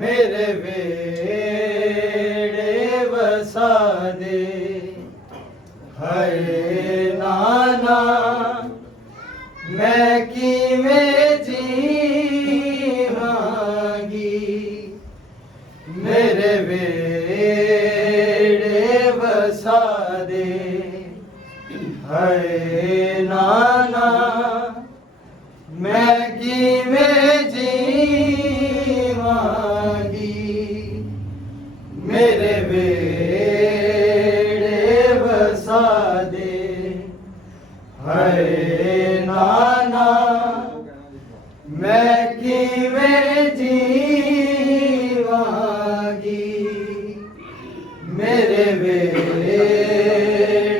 मेरे वेड़े बसा दे हरे नाना मैं किवें जीवांगी मेरे वेड़े बसा दे हरे नाना मैं किवें जीवांगी मेरे वेड़े बसा दे हरे नाना मैं किवें जीवांगी मेरे वेड़े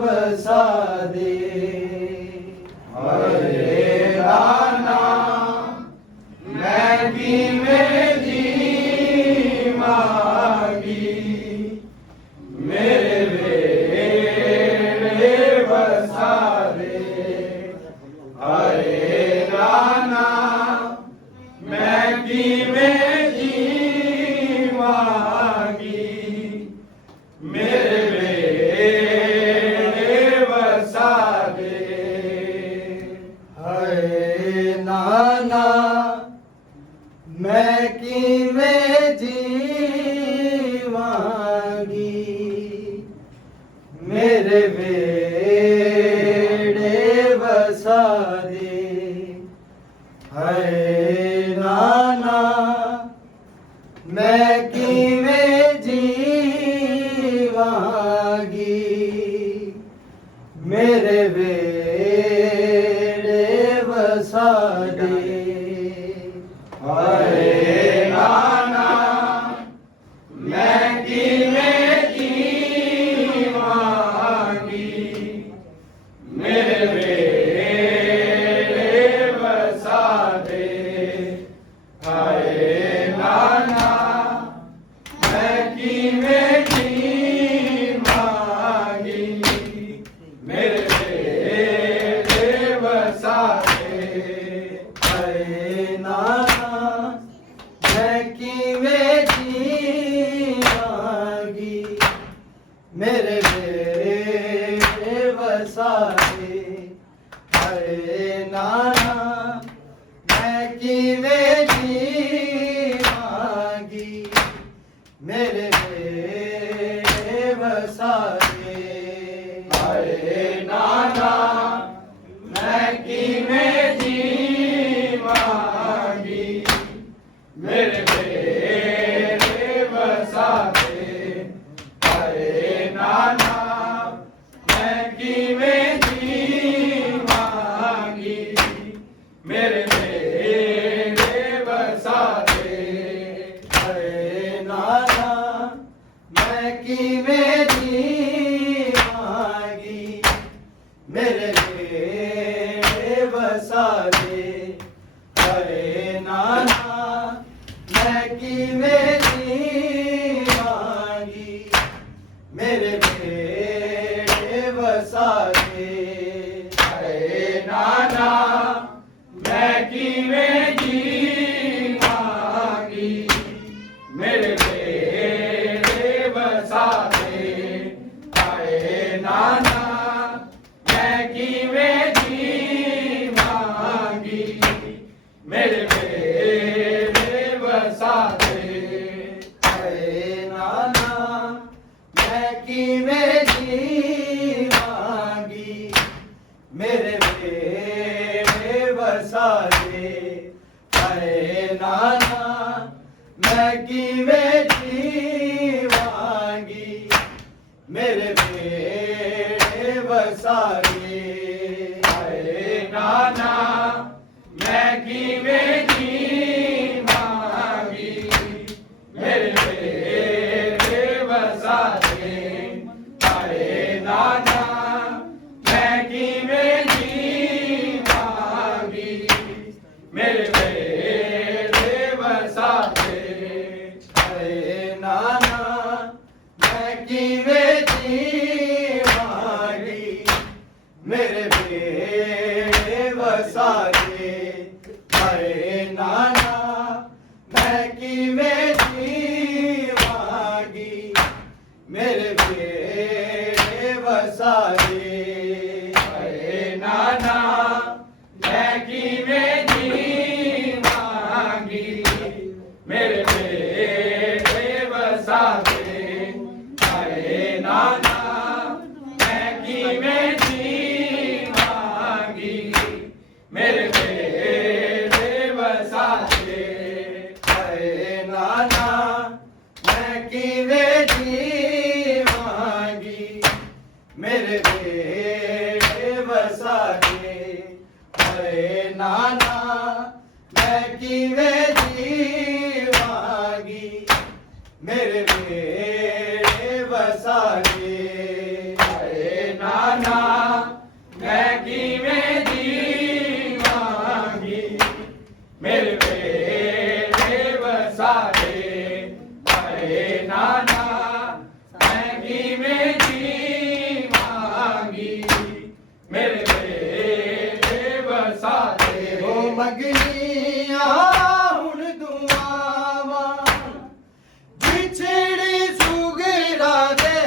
बसा दे हरे नाना मैं किवें जीवांगी मेरे वेड़े बसा दे हरे नाना मैं किवें जीवांगी मेरे वेड़े बसा दे हरे नाना मैं किवें जीवांगी मेरे वेड़े बसा दे हरे नाना मैं किवें जीवांगी मेरे वेड़े बसा दे हरे नाना मैं किवें जीवांगी मेरे वेड़े बसा दे हरे नाना मैं किवें जीवांगी मेरे वेड़े बसा दे हरे नाना मैं किवें जीवांगी मेरे वेड़े बसा दे हरे नाना मैं किवें जीवांगी मेरे वेड़े बसा दे हरे नाना मैं किवें जीवांगी मेरे वेड़े बसा दे हरे नाना मैं किवें जीवांगी मेरे वेड़े बसा दे हरे नाना किवें जीवांगी मेरे बेड़े वसा दे हाय नाना मैं किवें जीवांगी मेरे बेड़े वसा दे हाय नाना मैं किवें जीवांगी मेरे बेड़े वसा दे हाय नाना मैं किवें जीवांगी मेरे बेड़े वसा दे हाय नाना मैं किवें जीवांगी मेरे बेड़े वसा दे हाय नाना मैं किवें जीवांगी मेरे बेड़े वसा दे हाय नाना मैं किवें जीवांगी मेरे बेड़े वसा दे हाय नाना मैं किवें जीवांगी मेरे बेड़े वसा दे हाय नाना मैं किवें जीवांगी मेरे बेड़े वसा दे हाय नाना मैं किवें जीवांगी मेरे बेड़े वसा दे हाय नाना मैं किवें जीवांगी मेरे बेड़े वसा दे हाय नाना मैं किवें जीवांगी मेरे बेड़े वसा दे हाय नाना मैं किवें जीवांगी मेरे बेड़े वसा दे हाय नाना मैं किवें जीवांगी मेरे बेड़े वसा दे हाय नाना मैं किवें जीवांगी मेरे बेड़े वसा दे हो मंगनियां हुण दुआवां विछड़ी सुगरा दे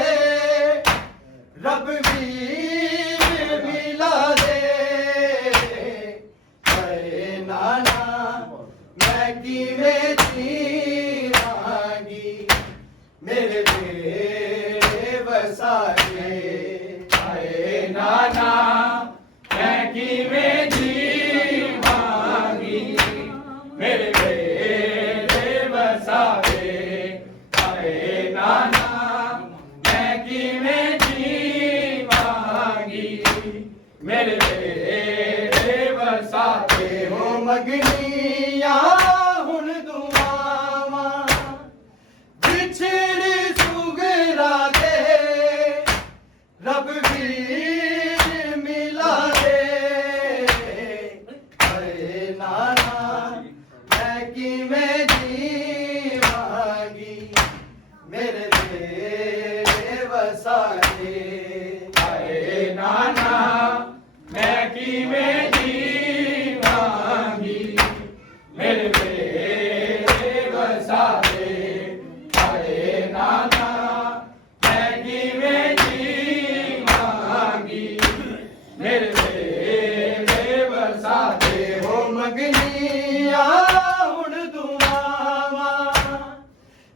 रब वीर मिला दे हाय नाना मैं किवें जीवांगी मेरे बेड़े वसा दे हाय नाना मैं किवें जीवांगी मेरे बेड़े वसा दे हाय नाना मैं किवें जीवांगी मेरे बेड़े वसा दे हो मंगनियां हुण दुआवां विछड़ी सुगरा दे रब वीर मिला दे हाय नाना मैं किवें जीवांगी मेरे बेड़े वसा दे हाय नाना मैं किवें जीवांगी मेरे बेड़े वसा दे हाय नाना मैं किवें जीवांगी मेरे बेड़े वसा दे हो मंगनियां हुण दुआवां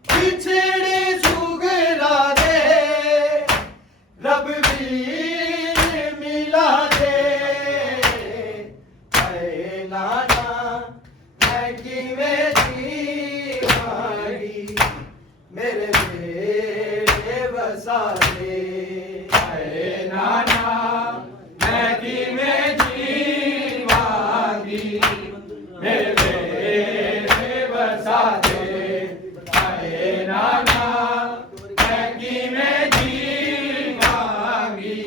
विछड़ी सुगरा दे रब वीर मिला दे हाय नाना मैं किवें जीवांगी मेरे बेड़े वसा दे हाय नाना मैं किवें जीवांगी मेरे बेड़े वसा दे हाय नाना मैं किवें जीवांगी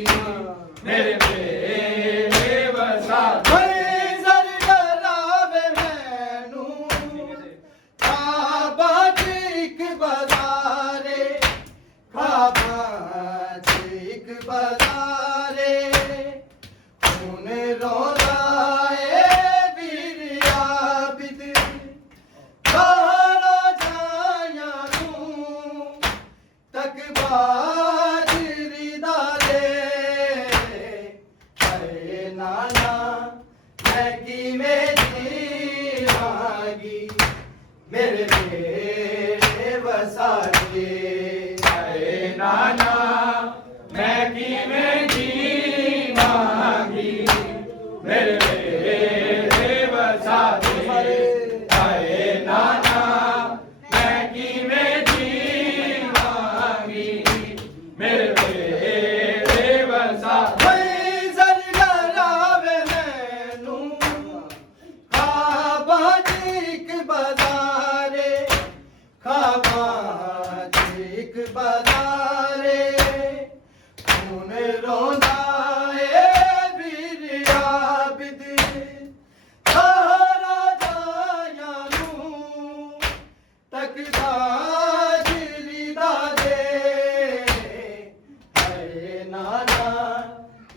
मेरे बेड़े वसा दे जर डरावे मैनू काबा मांगी मेरे बेटे वसा दे। हाय नाना मैं किवें जी मांगी मेरे बेटे वसा दे। हाय नाना मैं किवें जी मांगी मेरे बेटे वसा दे। बाजारे खून रोंदा ए वीर आबिद सारा जाया नूं तकदा जिलीदा दे। हाय नाना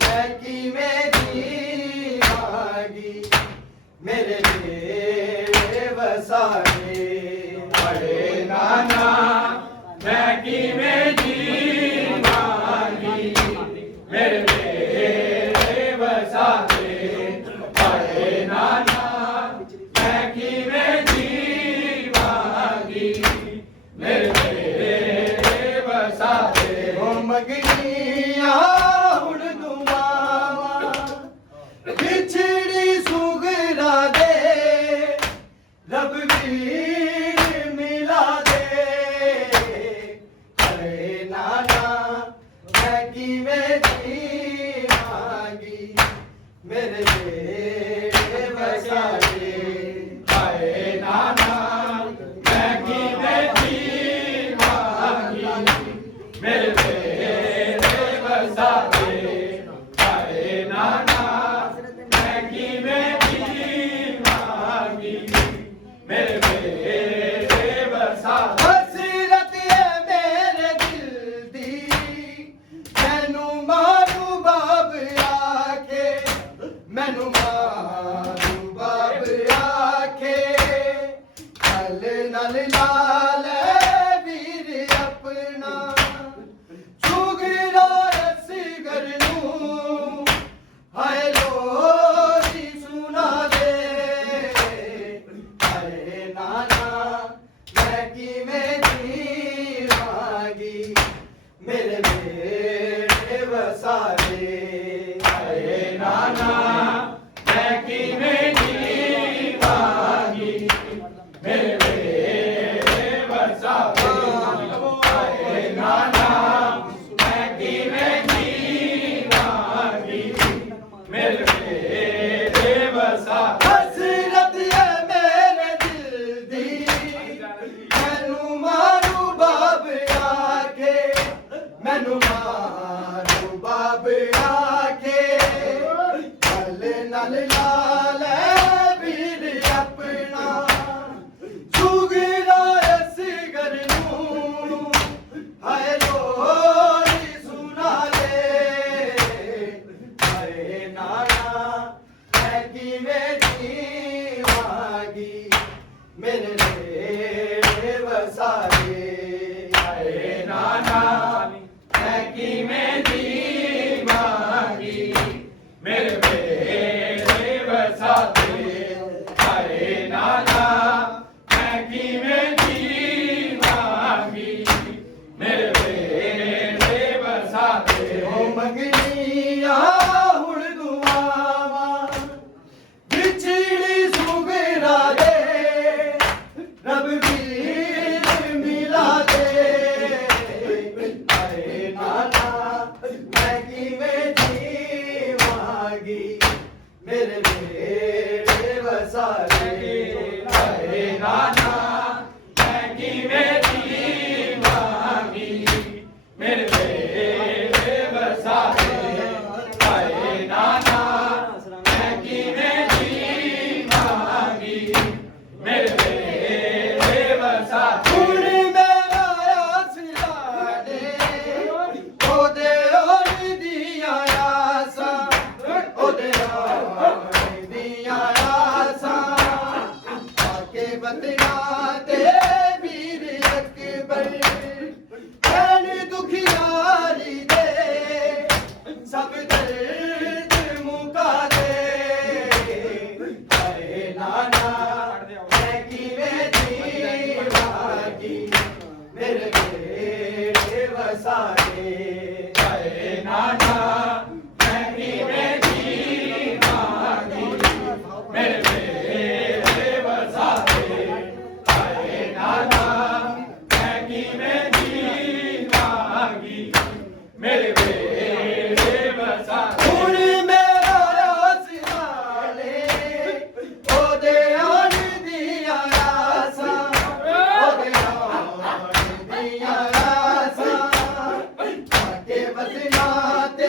मैं किवें जी मांगी मेरे बेटे वसा दे। हाय नाना मैं किवें जी मांगी मेरे बेटे वसा दे। हाय नाना मैं किवें जी मांगी मेरे बेटे वसा दे। ओ मगनिया हुण दुआवा बिछड़ी सुगरा दे रब वीर मिला दे। हाय नाना मैं किवें जी मांगी मेरे बेटे वसा दे। हाय नाना मैं किवें जी मांगी मेरे बेटे वसा दे। हाय नाना मैं किवें जी मांगी मेरे बेटे वसा दे। हसरत है मेरे दिल दी मैनू मारू बाब आखे मैनू मारू बाब आखे नल नल लाल वीर अपना सुगरा असगर नूं हाय लोरी सुना दे। हाय नाना मैं किवें जी मांगी मेरे बेटे वसा दे। हाय नाना मैं किवें जी मांगी मेरे बेटे वसा दे। हाय नाना मैं किवें जी मांगी मेरे बेटे वसा दे। हसरत है मेरे दिल दी मैनू मारू बाब आखे मैनू मारू बाब आखे नल नल लाल वीर अपना सुगरा असगर नूं हाय लोरी सुना दे। हाय नाना मैं किवें जी मांगी मेरे बेटे वसा दे। हाय नाना मैं किवें जी मांगी मेरे बेटे वसा दे। हाय नाना मैं किवें जी मांगी मेरे बेटे वसा दे। ओ मंगनिया हुण दुआवा बिछड़ी सुगरा दे रब वीर मिला दे। हाय नाना मैं किवें जी मांगी मेरे बेटे वसा दे। हाय नाना मैं किवें जी मांगी मेरे बेटे वसा दे। हाय नाना मैं किवें जी मांगी मेरे बेटे वसा दे। हुण मेरा आस लाने ओदे ओन दियां आसां ओदे ओन दियां आसां आके बतना ते वीर अकबर कैन दुखियारी दे सब दर्द मुका दे। हाय नाना मैं ਕਿਵੇਂ ਜੀਵਾਂਗੀ ਮੇਰੇ ਵੇੜੇ ਵਸਾਏ ਹਾਏ ਨਾਨਾ ਮੈਂ ਕਿਵੇਂ ਜੀਵਾਂਗੀ ਮੇਰੇ ਵੇੜੇ ਵਸਾਏ ਹਾਏ ਨਾਨਾ ਮੈਂ ਕਿਵੇਂ ਜੀਵਾਂਗੀ ਮੇਰੇ ਵੇੜੇ ਵਸਾਏ ਹੁਣ ਮੇਰਾ ਆਸਰਾਲੇ ਉਹਦੇ ਆਉਣ ਦੀਆਂ ਆਸਾਂ ਉਹਦੇ ਆਉਣ ਦੀਆਂ ਆਸਾਂ ਅੱਗੇ ਵਧਣਾ ਤੇ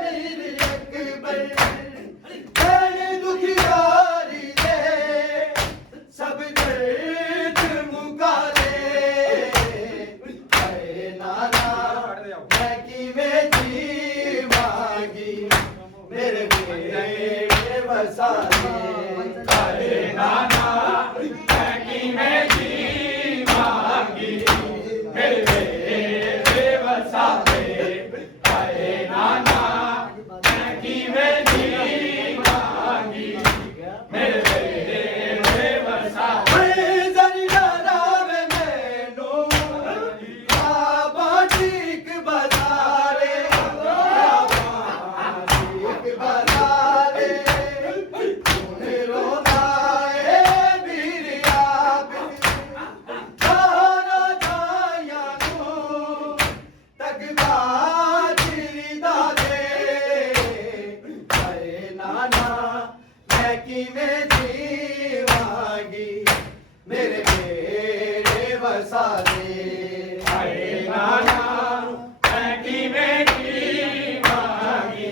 ਮੇਰੀ ਅਕਬਰ ਭੈਣ ਦੁਖਿਆਰੀ ਦੇ ਸਭ ਦਰਦ ਮੁਕਾ ਦੇ ਹਾਏ ਨਾਨਾ ਮੈਂ ਕਿਵੇਂ ਜੀਵਾਂਗੀ ਮੇਰੇ ਵੇੜੇ ਵਸਾਏ ਹਾਏ ਨਾਨਾ ਮੈਂ ਕਿਵੇਂ ਜੀਵਾਂਗੀ ਮੇਰੇ ਵੇੜੇ ਵਸਾਏ ਹਾਏ ਨਾਨਾ ਮੈਂ ਕਿਵੇਂ ਜੀਵਾਂਗੀ ਮੇਰੇ ਵੇੜੇ ਵਸਾਏ ਜ਼ਰੀਆ ਵੇ ਮੈਨੂੰ ਬਾਬਾ ਠੀਕ ਬਜ਼ਾਰੇ ਠੀਕ ਬਜ਼ਾਰੇ ਹੁਣ ਰੋਂਦਾ ਏ ਵੀਰਿਆ ਸਾਰਾ ਜਾਇਆ ਨੂੰ ਤਕਵਾ ਚਿਰਦਾ ਦੇ ਹਾਏ ਨਾਨਾ ਮੈਂ ਕਿਵੇਂ ਜੀਵਾਂਗੀ ਮੇਰੇ ਵੇੜੇ ਵਸਾਦੇ ਹਾਏ ਨਾਨਾ ਮੈਂ ਕਿਵੇਂ ਜੀਵਾਂਗੀ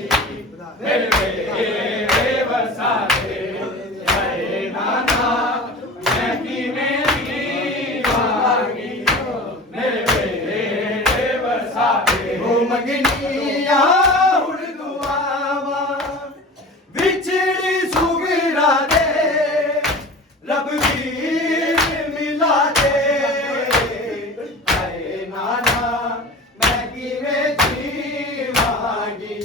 ਮੇਰੇ ਵੇੜੇ ਵਸਾਏ ਹਾਏ ਨਾਨਾ ਮੈਂ ਕਿਵੇਂ ਜੀਵਾਂਗੀ ਮੇਰੇ ਵੇੜੇ ਵਸਾਏ ਉਹ ਮੰਗਨੀਆਂ ਹੁਣ ਦੁਆਵਾਂ ਵਿਛੜੀ ਸੁਗਰਾ ਦੇ ਰੱਬ ਵੀਰ ਮਿਲਾ ਦੇ ਹਾਏ ਨਾਨਾ ਮੈਂ ਕਿਵੇਂ ਜੀਵਾਂਗੀ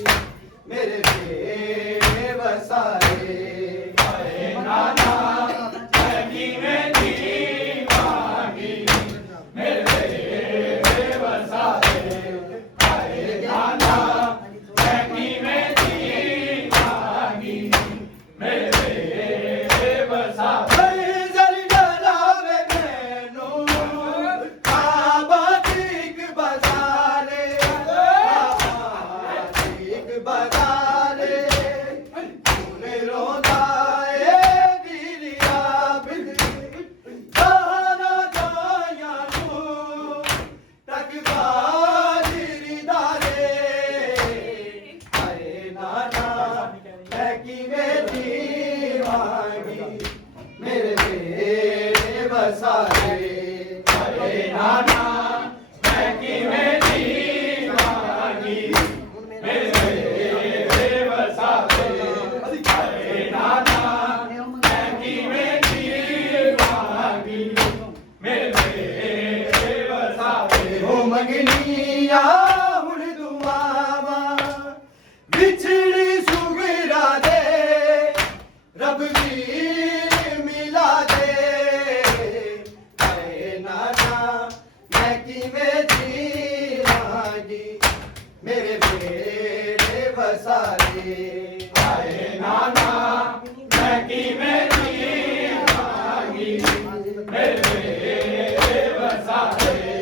ਮੇਰੇ ਵੇੜੇ ਵਸਾਏ ਹਾਏ ਨਾਨਾ ਮੈਂ ਕਿਵੇਂ ਜੀਵਾਂਗੀ ਮੇਰੇ ਵੇੜੇ ਵਸਾਏ ਹਾਏ ਨਾਨਾ ਮੈਂ ਕਿਵੇਂ ਜੀਵਾਂਗੀ ਮੇਰੇ ਵੇੜੇ ਵਸਾਏ ਜ਼ਰੀਆ ਵੇ ਮੈਨੂੰ ਬਾਬਾ ਠੀਕ ਬਜ਼ਾਰੇ ਠੀਕ ਬਜ਼ਾਰੇ ਹੁਣ ਰੋਂਦਾ ਏ ਵੀਰਿਆ ਸਾਰਾ ਜਾਇਆ ਨੂੰ ਤਕਵਾ ਜਿਰਦਾ ਦੇ ਹਾਏ ਨਾਨਾ ਮੈਂ ਕਿਵੇਂ ਜੀਵਾਂਗੀ ਮੇਰੇ ਵੇੜੇ ਵਸਾਏ ਹਾਏ ਨਾਨਾ ਮੈਂ ਕਿਵੇਂ ਜੀਵਾਂਗੀ ਮੇਰੇ ਵੇੜੇ ਵਸਾਏ ਹਾਏ ਨਾਨਾ ਮੈਂ ਕਿਵੇਂ ਜੀਵਾਂਗੀ ਮੇਰੇ ਵੇੜੇ ਵਸਾਏ ਉਹ ਮੰਗਨੀਆਂ ਹੁਣ ਦੁਆਵਾਂ ਵਿਛੜੀ ਸੁਗਰਾ ਦੇ ਰੱਬ ਵੀਰ ਮਿਲਾ ਦੇ ਹਾਏ ਨਾਨਾ ਮੈਂ ਕਿਵੇਂ ਜੀਵਾਂਗੀ ਮੇਰੇ ਵੇੜੇ ਵਸਾਏ ਹਾਏ ਨਾਨਾ ਮੈਂ ਕਿਵੇਂ ਜੀਵਾਂਗੀ ਮੇਰੇ ਵੇੜੇ ਵਸਾਏ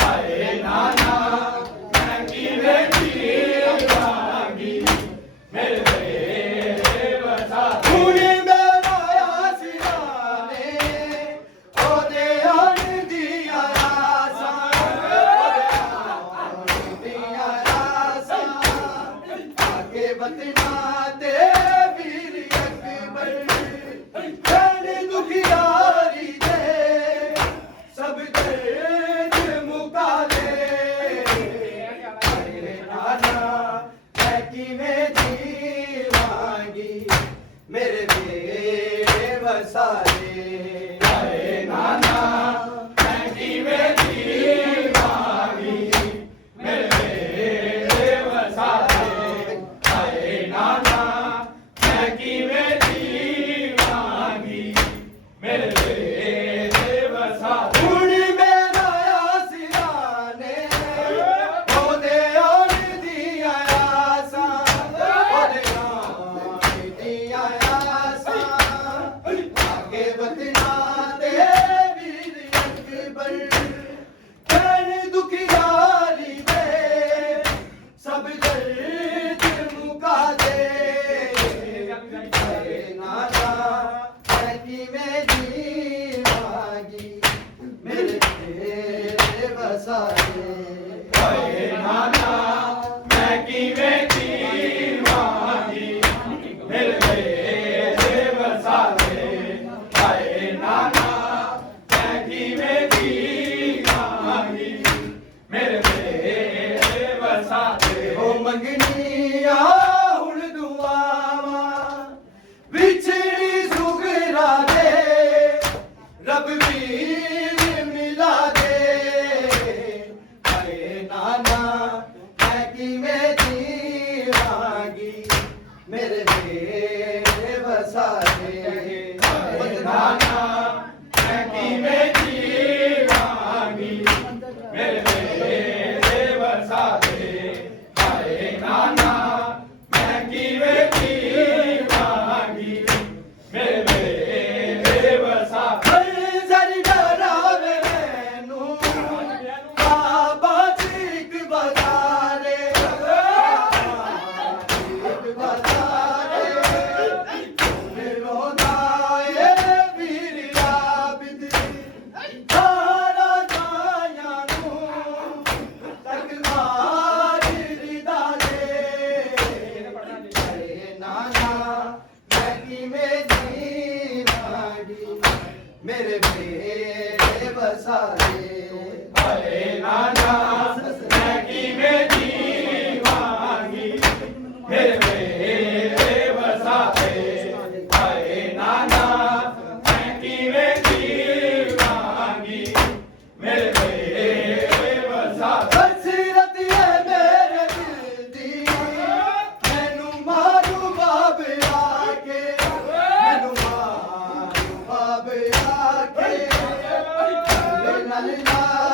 ਹਾਏ ਨਾਨਾ ਮੈਂ ਕਿਵੇਂ ਜੀਵਾਂਗੀ ਮੇਰੇ ਵੇੜੇ ਵਸਾਏ ਹੁਣ ਮੇਰਾ ਆਸਰਾਲੇ ਉਹਦੇ ਆਉਣ ਦੀਆਂ ਆਸਾਂ ਉਹਦੇ ਆਉਣ ਦੀਆਂ ਆਸਾਂ ਅੱਗੇ ਵਧਣਾ ਤੇ ਵੀਰ ਅਕਬਰ ਭੈਣ ਦੁਖਿਆਰੀ ਦੇ ਵਸਾਏ ਹਾਏ ਨਾਨਾ ਮੈਂ ਕਿਵੇਂ ਜੀਵਾਂਗੀ ਮੇਰੇ ਵਸਾਵੇ ਹਾਏ ਨਾਨਾ ਮੈਂ ਕਿਵੇਂ ਜੀਵਾਂਗੀ ਮੇਰੇ ਵਸਾਵੇ ਉਹ ਮੰਗਣੀਆਂ ਹੁਣ ਦੁਆਵਾਂ ਵਿਛੜੀ ਸੁਗਰਾ ਦੇ ਰੱਬ ਵੀਰ ਮਿਲਾ ਦੇ ਹਾਏ ਨਾਨਾ ਮੈਂ ਕਿਵੇਂ ਜੀਵਾਂਗੀ ਮੇਰੇ ਵਸਾਏ ਨਾਨਾ ਮੈਂ ਕਿਵੇਂ ਜੀਵਾਂਗੀ ਮੇਰੇ ਵਸਾਵੇ ਹਾਏ ਨਾਨਾ ਮੈਂ ਕਿਵੇਂ ਜੀਵਾਂਗੀ ਮੇਰੇ ਵਸਾਵੇ ਜ਼ਰੀ ਡਰਾਵੇ ਮੈਨੂੰ ਬਾਬਾ ਠੀਕ ਬਜ਼ਾਰੇ ਠੀਕ ਬਜ਼ਾਰੇ ਰੋਦਾ ਏ ਵੀਰ ਆਬਿਦ ਸਾਰਾ ਜਾਇਆ ਨੂੰ ਤੱਕ ਮਾਰੀ ਦਾ ਦੇ ਨਾਨਾ ਮੈਂ ਕਿਵੇਂ ਜੀਵਾਂਗੀ ਮੇਰੇ ਵਸਾਏ ਹਾਏ ਨਾਨਾ ਮੈਂ ਕਿਵੇਂ ਜੀਵਾਂਗੀ ਮੇਰੇ ਵਸਾਵੇ ਹਾਏ ਨਾਨਾ ਮੈਂ ਕਿਵੇਂ ਜੀਵਾਂਗੀ ਮੇਰੇ ਵਸਾਵੇ ਹਸਰਤ ਏ ਮੇਰੇ ਦਿਲ ਦੀ ਮੈਨੂੰ ਮਾਰੂ ਬਾਬੇ ਆ ਕੇ ਮੈਨੂੰ ਮਾਰੂ ਬਾਬੇ ਆ ਕੇ ਲਾ ਲਾ